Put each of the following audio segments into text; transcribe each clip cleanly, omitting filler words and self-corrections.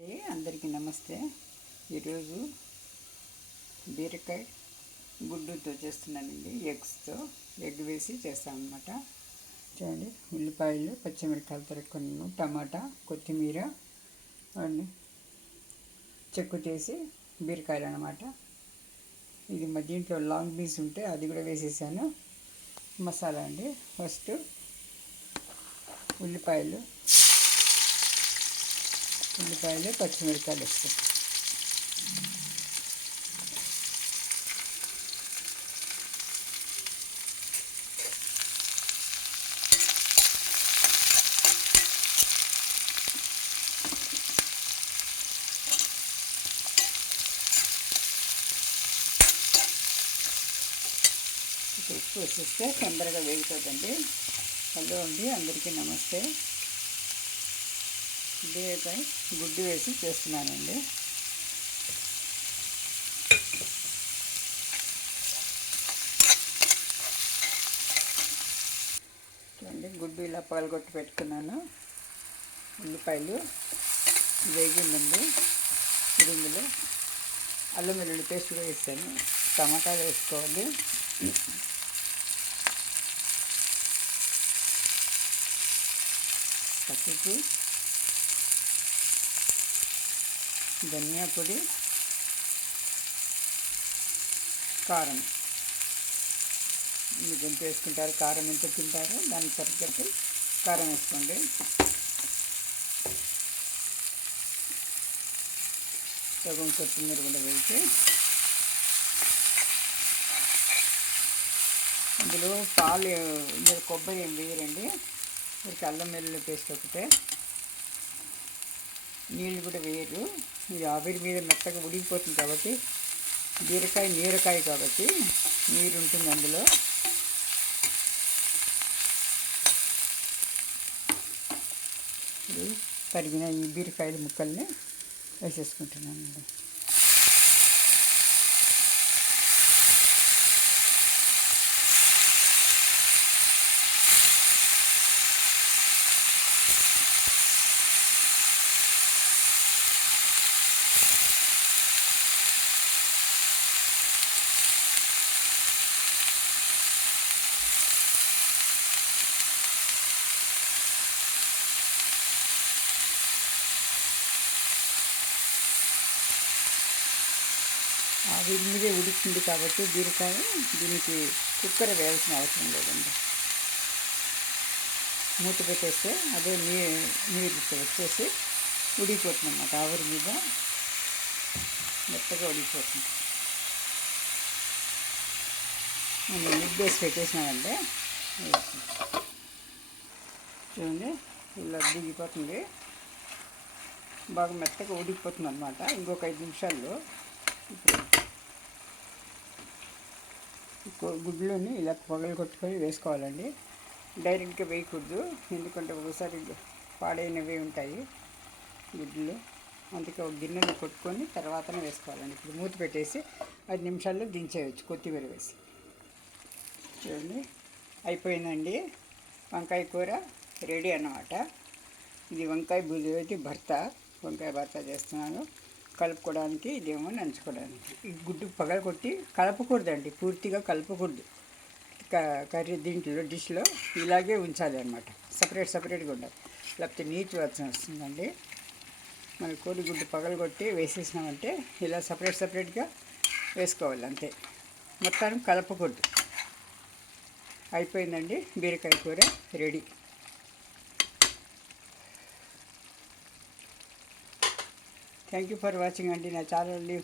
అందరికీ నమస్తే. ఈరోజు బీరకాయ గుడ్డుతో చేస్తున్నానండి. ఎగ్ వేసి చేస్తాను అనమాట. చూడండి, ఉల్లిపాయలు, పచ్చిమిరపకాయలు తరుక్కున్నాను, టమాటా, కొత్తిమీర అండి, చెక్కు తీసి బీరకాయలు అనమాట. ఇది మా దీంట్లో లాంగ్ బీన్స్ ఉంటే అది కూడా వేసేసాను. మసాలా అండి, ఫస్ట్ ఉల్లిపాయలు, పచ్చిమిరపకాయలు వేస్తాం. ఉప్పు వేసేస్తే తొందరగా వేగుతుందండి. హలో అండి, అందరికీ నమస్తే. బీరకాయ గుడ్డు వేసి చేస్తున్నానండి. చూడండి, గుడ్డు ఇలా పగలగొట్టి పెట్టుకున్నాను. ఉల్లిపాయలు వేగిందండి. ఇందులో అల్లం వెల్లుల్లి పేస్ట్ కూడా వేసాను. టమాటాలు వేసుకోవాలి. పసుపు, ధనియా పొడి, కారం. మీరు ఎంత వేసుకుంటారు, కారం ఎంత తింటారో దానికి తగ్గట్టు కారం వేసుకోండి. సగం కొత్తిమీర కూడా వేసి ఇందులో పాలు, ఇందులో కొబ్బరి ఏం వేయరండి. మీకు అల్లం వెల్లుల్లి పేస్ట్ ఒకటే, నీళ్ళు కూడా వేయరు. ఇది ఆవిరి మీద మెత్తగా ఉడికిపోతుంది కాబట్టి, బీరకాయ నీరకాయ కాబట్టి నీరు ఉంటుంది అందులో. తరిగిన ఈ బీరకాయల ముక్కల్ని వేసేసుకుంటున్నానండి. ఆవిరి మీదే ఉడుకుతుంది కాబట్టి బీరకాయ, దీనికి కుక్కర్ వేయాల్సిన అవసరం లేదండి. మూత పెట్టేస్తే అదే నీరు వచ్చేసి ఉడికిపోతుంది అన్నమాట. ఆవిరి మీద మెత్తగా ఉడికిపోతుంది. మనం లిడ్ వేసి పెట్టేసినామంటే చూడండి, ఇలా దిగిపోతుంది. బాగా మెత్తగా ఉడికిపోతుంది అన్నమాట. ఇంకొక 5 నిమిషాల్లో గుడ్లని ఇలా పొగలు కొట్టుకొని వేసుకోవాలండి. డైరెక్ట్గా వేయకూడదు, ఎందుకంటే ఒకసారి పాడైనవి ఉంటాయి గుడ్లు. అందుకే ఒక గిన్నెలో కొట్టుకొని తర్వాతనే వేసుకోవాలండి. ఇప్పుడు మూత పెట్టేసి 5 నిమిషాల్లో దించేయచ్చు కొత్తిమీర వేసి. చూడండి, అయిపోయిందండి. వంకాయ కూర రెడీ అన్నమాట. ఇది వంకాయ బుజ్జి వంకాయ భర్త చేస్తున్నాను. కలుపుకోవడానికి, ఇదేమో నంచుకోవడానికి. ఈ గుడ్డు పగలగొట్టి కలపకూడదండి, పూర్తిగా కలపకూడదు. కర్రీ దీంట్లో డిష్లో ఇలాగే ఉంచాలి అన్నమాట. సపరేట్గా ఉండాలి, లేకపోతే నీటి వాసన వస్తుందండి. మన కోడిగుడ్డు పగలగొట్టి వేసేసినామంటే ఇలా సపరేట్గా వేసుకోవాలి అంతే. మొత్తానికి కలపకూడదు. అయిపోయిందండి, బీరకాయ కూర ready. Thank you for watching అండి. నా ఛానల్ని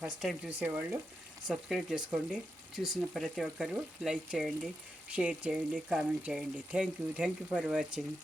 ఫస్ట్ టైం చూసేవాళ్ళు సబ్స్క్రైబ్ చేసుకోండి. చూసిన ప్రతి ఒక్కరూ లైక్ చేయండి, షేర్ చేయండి, కామెంట్ చేయండి. Thank you for watching.